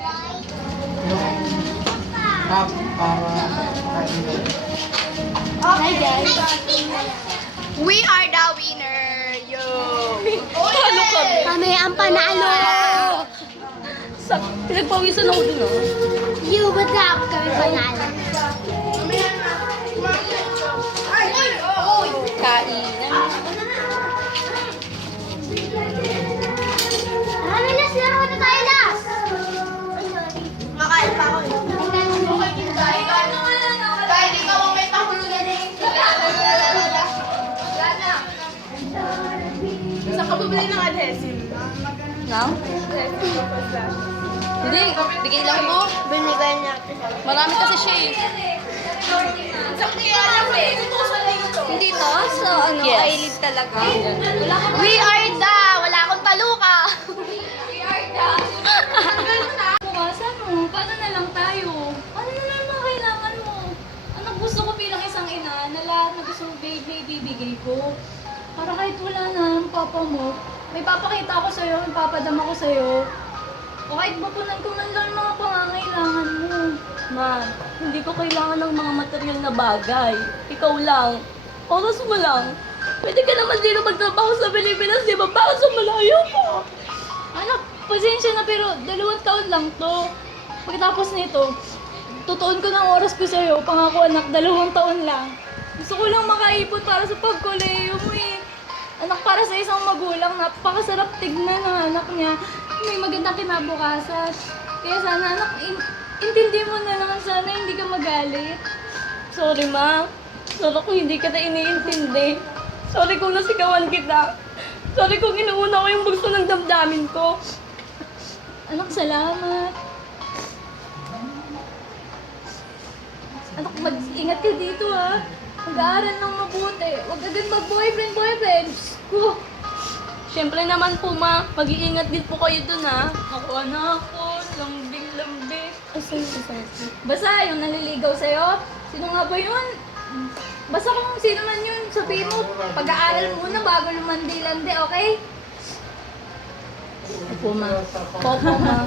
Yung cup para kainin. Hi guys. We are the winner! Yo! Talo kami! Kami ang panalo. Pinagpawisan ako dun, oh. You, but kami panalo. Kainan. Marami na sila. Ano tayo last? Makain pa ako. Kahit ikaw ang may pahulugan eh. Wala na. Saan ka bumili ng adhesive? Now? Hindi, bigay lang mo. Binigay niya. Marami kasi siya eh. Isang kaya lang eh. Hindi to? So ano, eyelid talaga. We are the! Wala akong taluka. We are the! Bukasan mo, paano na lang tayo? Ano na lang mga kailangan mo? Ano gusto ko bilang isang ina na lahat na gusto mo bibigay ko? Para kahit wala na ang papa mo, may papakita ako sa'yo, may papadama ko sa'yo. O kahit bapunan ko man lang mga pangangailangan mo. Ma, hindi ko kailangan ng mga material na bagay. Ikaw lang. Oras mo lang. Pwede ka naman dito magtrabaho sa Pilipinas, di ba? Para sa malayo ka. Anak, pasensya na pero 2 taon lang to. Pagkatapos nito, tutuon ko ng oras ko sa'yo. Pangako anak, 2 taon lang. Gusto ko lang makaipon para sa pagkoleyo mo eh. Anak, para sa isang magulang, napakasarap tignan ng anak niya. May magandang kinabukasan. Kaya sana anak, intindi mo na lang, sana hindi ka magalit. Sorry, Ma. Sorry kung hindi ka na iniintindi. Sorry kung nasigawan kita. Sorry kung inuuna ko yung bugso ng damdamin ko. Anak, salamat. Anak, mag-ingat ka dito ha. Mag-aaral ng mabuti. Huwag agad mag-boyfriend. Ko. Siyempre naman po, Ma. Mag-iingat din po kayo dun, ha. Ako, anak ko. Lambing. Asan. Basta yung naliligaw sa'yo, sino nga ba yun? Basta kung sino man yun, sabihin mo, pag-aaral muna bago lumandi-landi, okay? Opo, Ma. Opo, Ma.